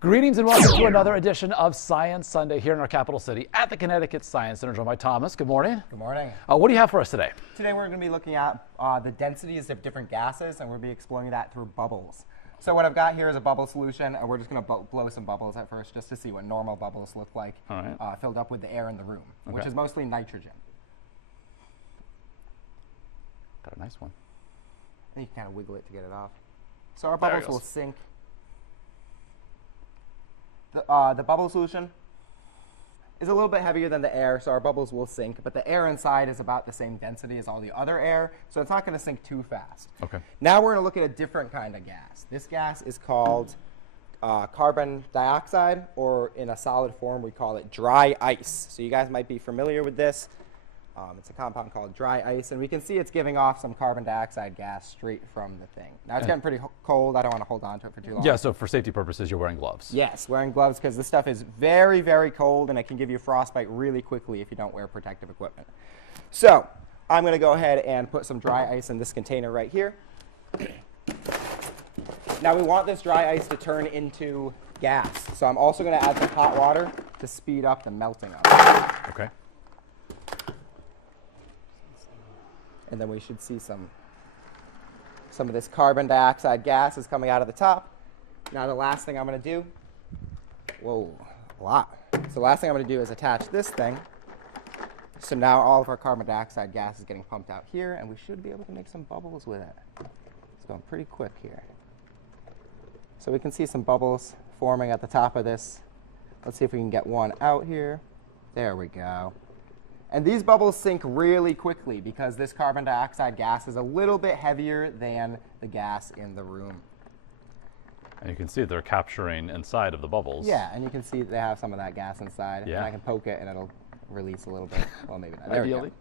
Greetings and welcome to another edition of Science Sunday here in our capital city at the Connecticut Science Center. Joined by Thomas. Good morning. Good morning. What do you have for us today? Today we're going to be looking at the densities of different gases, and we'll be exploring that through bubbles. So what I've got here is a bubble solution, and we're just going to blow some bubbles at first just to see what normal bubbles look like, filled up with the air in the room, which is mostly nitrogen. Got a nice one. And you can kind of wiggle it to get it off. So our bubbles will sink. The bubble solution is a little bit heavier than the air, so our bubbles will sink, but the air inside is about the same density as all the other air, so it's not going to sink too fast. Okay. Now we're going to look at a different kind of gas. This gas is called carbon dioxide, or in a solid form we call it dry ice. So you guys might be familiar with this. It's a compound called dry ice, and we can see it's giving off some carbon dioxide gas straight from the thing. Now it's getting pretty cold. I don't want to hold on to it for too long. Yeah, so for safety purposes, you're wearing gloves. Yes, wearing gloves because this stuff is very, very cold, and it can give you frostbite really quickly if you don't wear protective equipment. So I'm going to go ahead and put some dry ice in this container right here. Now we want this dry ice to turn into gas, so I'm also going to add some hot water to speed up the melting of it. Okay. And then we should see some of this carbon dioxide gas is coming out of the top. Now the last thing I'm going to do, whoa, a lot. So the last thing I'm going to do is attach this thing. So now all of our carbon dioxide gas is getting pumped out here, and we should be able to make some bubbles with it. It's going pretty quick here. So we can see some bubbles forming at the top of this. Let's see if we can get one out here. There we go. And these bubbles sink really quickly because this carbon dioxide gas is a little bit heavier than the gas in the room. And you can see they're capturing inside of the bubbles. Yeah, and you can see they have some of that gas inside. Yeah. And I can poke it and it'll release a little bit. Well, maybe not. There Ideally. we go.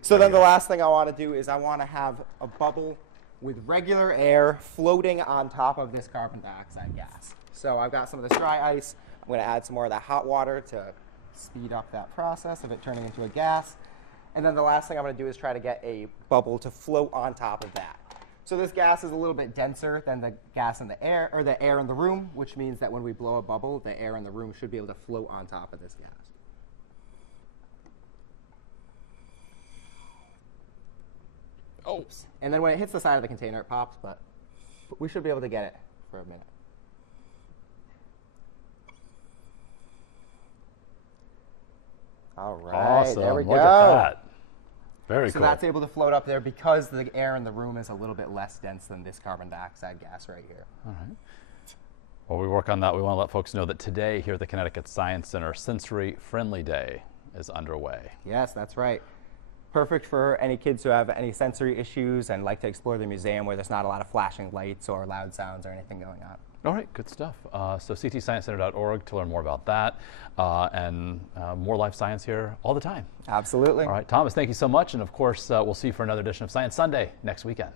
So then the last thing I want to do is I want to have a bubble with regular air floating on top of this carbon dioxide gas. So I've got some of this dry ice. I'm going to add some more of that hot water to speed up that process of it turning into a gas. And then the last thing I'm going to do is try to get a bubble to float on top of that. So this gas is a little bit denser than the gas in the air, or the air in the room, which means that when we blow a bubble, the air in the room should be able to float on top of this gas. Oops. And then when it hits the side of the container, it pops, but we should be able to get it for a minute. All right, Awesome. there we go. Look at that. Very so cool. that's able to float up there because the air in the room is a little bit less dense than this carbon dioxide gas right here. All right. While we work on that, we want to let folks know that today here at the Connecticut Science Center, Sensory Friendly Day is underway. Yes, that's right. Perfect for any kids who have any sensory issues and like to explore the museum where there's not a lot of flashing lights or loud sounds or anything going on. All right, good stuff. So ctsciencecenter.org to learn more about that and more life science here all the time. Absolutely. All right, Thomas, thank you so much. And of course, we'll see you for another edition of Science Sunday next weekend.